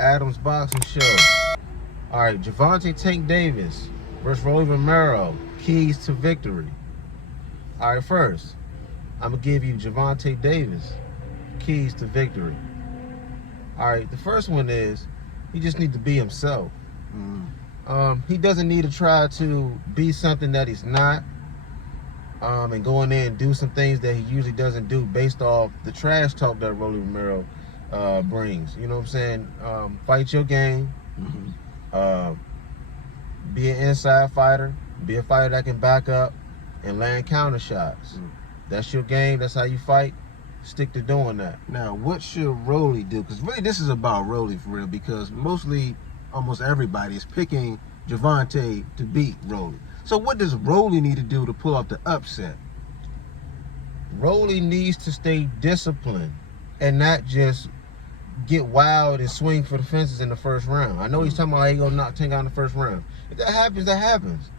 Adams Boxing Show. All right, Gervonta Tank Davis versus Romero. Keys to victory. All right, first, I'm going to give you Gervonta Davis. Keys to victory. All right, the first one is he just needs to be himself. He doesn't need to try to be something that he's not, and go in there and do some things that he usually doesn't do based off the trash talk that Rolly Romero brings. You know what I'm saying? Fight your game. Be an inside fighter. Be a fighter that can back up and land counter shots. That's your game. That's how you fight. Stick to doing that. Now, what should Rolly do? Because really, this is about Rolly for real. Because almost everybody is picking Gervonta to beat Rolly. So what does Rolly need to do to pull off the upset? Rolly needs to stay disciplined and not just get wild and swing for the fences in the first round. I know he's talking about how he gonna knock Tank out in the first round. If that happens, that happens.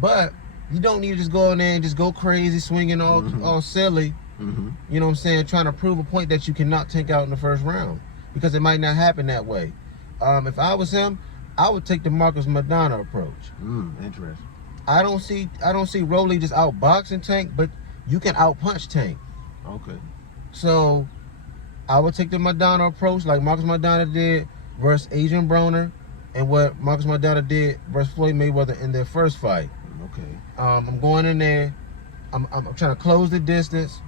But you don't need to just go in there and just go crazy, swinging all silly. You know what I'm saying? Trying to prove a point that you can knock Tank out in the first round, because it might not happen that way. If I was him, I would take the Marcus Madonna approach. Interesting. I don't see Rolly just outboxing Tank, but you can outpunch Tank. Okay. So I would take the Madonna approach, like Marcus Madonna did versus Adrian Broner, and what Marcus Madonna did versus Floyd Mayweather in their first fight. Okay. I'm going in there. I'm trying to close the distance.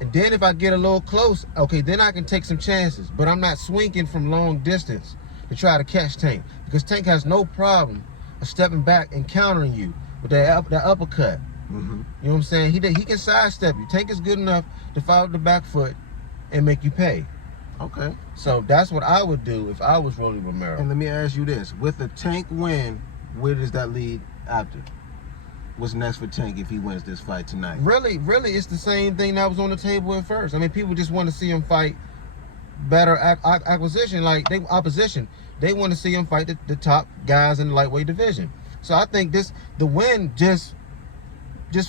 And then if I get a little close, okay, then I can take some chances. But I'm not swinging from long distance to try to catch Tank, because Tank has no problem of stepping back and countering you with that uppercut. You know what I'm saying? He can sidestep you. Tank is good enough to follow the back foot and make you pay. Okay. So that's what I would do if I was Rolly Romero. And let me ask you this: with the Tank win, where does that lead after? What's next for Tank if he wins this fight tonight? Really, it's the same thing that was on the table at first. I mean, people just want to see him fight better opposition. They want to see him fight the top guys in the lightweight division. So I think the win just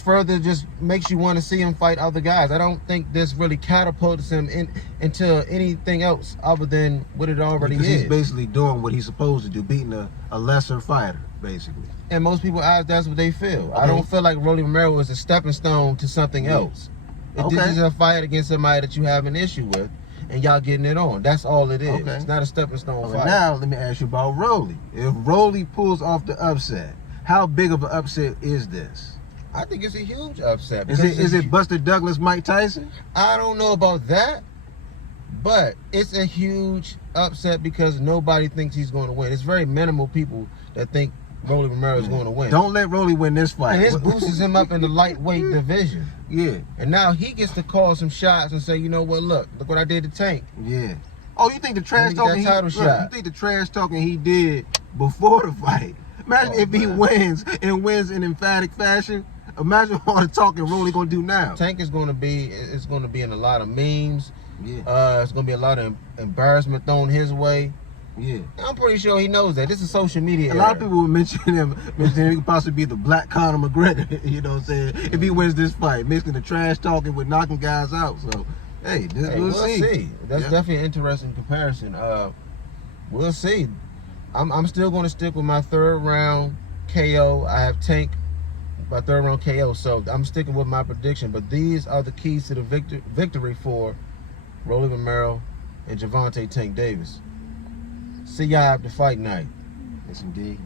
further makes you want to see him fight other guys. I don't think this really catapults him into anything else other than what it already is. He's basically doing what he's supposed to do, beating a lesser fighter, basically. And most people, that's what they feel. I don't feel like Rolly Romero is a stepping stone to something else. This is a fight against somebody that you have an issue with, and y'all getting it on. That's all it is. It's not a stepping stone fight. Now, let me ask you about Rolly. If Rolly pulls off the upset, how big of an upset is this? I think it's a huge upset. Is it Buster Douglas, Mike Tyson? I don't know about that, but it's a huge upset because nobody thinks he's going to win. It's very minimal people that think Rolly Romero is going to win. Don't let Rolly win this fight. And this boosts him up in the lightweight division. Yeah. And now he gets to call some shots and say, you know what, look what I did to Tank. Yeah. Oh, you think the trash talking he did before the fight? Imagine if he wins in emphatic fashion. Imagine all the talking Rolly gonna do now. Tank is gonna be in a lot of memes. Yeah. It's gonna be a lot of embarrassment thrown his way. Yeah. I'm pretty sure he knows that. This is social media. A lot of people will mention him he could possibly be the black Conor McGregor, you know what I'm saying? If he wins this fight, mixing the trash talking with knocking guys out. So we'll see. That's definitely an interesting comparison. We'll see. I'm still gonna stick with my third round KO. I have Tank by third round KO, so I'm sticking with my prediction. But these are the keys to the victory for Rolly Romero and Gervonta Tank Davis. See y'all after fight night. Yes, indeed.